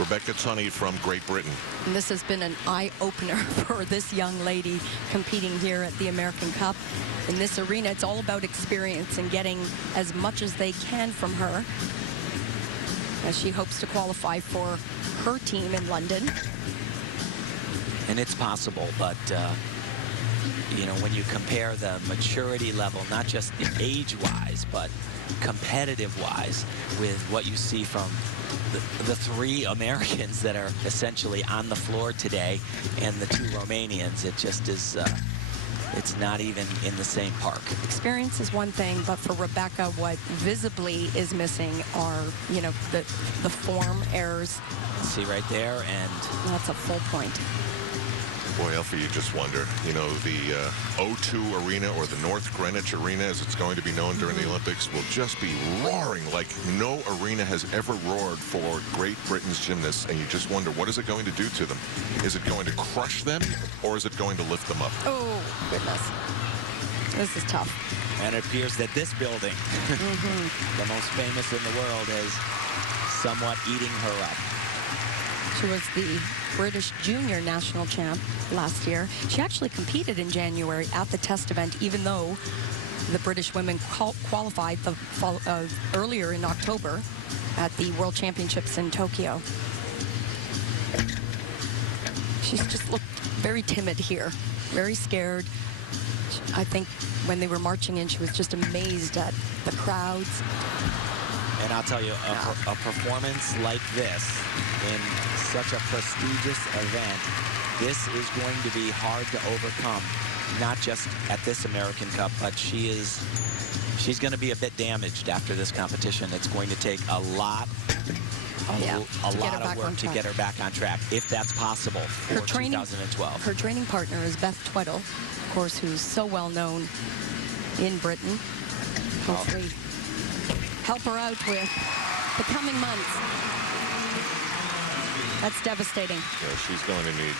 Rebecca Tunney from Great Britain. And this has been an eye-opener for this young lady competing here at the American Cup. In this arena, it's all about experience and getting as much as they can from her as she hopes to qualify for her team in London. And it's possible, but you know, when you compare the maturity level, not just age-wise, but competitive-wise, with what you see from the three Americans that are essentially on the floor today and the two Romanians, it just is, it's not even in the same park. Experience is one thing, but for Rebecca, what visibly is missing are, you know, the form errors. See right there, and that's a full point. Boy, Alfie, you just wonder, you know, the O2 Arena, or the North Greenwich Arena, as it's going to be known during the Olympics, will just be roaring like no arena has ever roared for Great Britain's gymnasts, and you just wonder, what is it going to do to them? Is it going to crush them, or is it going to lift them up? Oh, goodness. This is tough. And it appears that this building, the most famous in the world, is somewhat eating her up. She was the British junior national champ last year. She actually competed in January at the test event, even though the British women qualified earlier in October at the World Championships in Tokyo. She's just looked very timid here, very scared. I think when they were marching in, she was just amazed at the crowds. And I'll tell you, a performance like this in such a prestigious event, this is going to be hard to overcome, not just at this American Cup, but she's going to be a bit damaged after this competition. It's going to take a lot of work to get her back on track, if that's possible for 2012. Her training partner is Beth Tweddle, of course, who's so well known in Britain. Hopefully help her out with the coming months. That's devastating. Yeah, she's going to need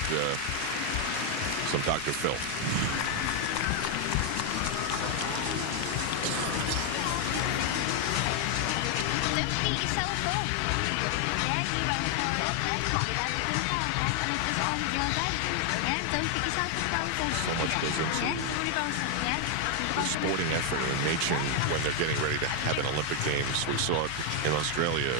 some Dr. Phil. So much goes into the sporting effort of a nation when they're getting ready to have an Olympic Games. We saw it in Australia.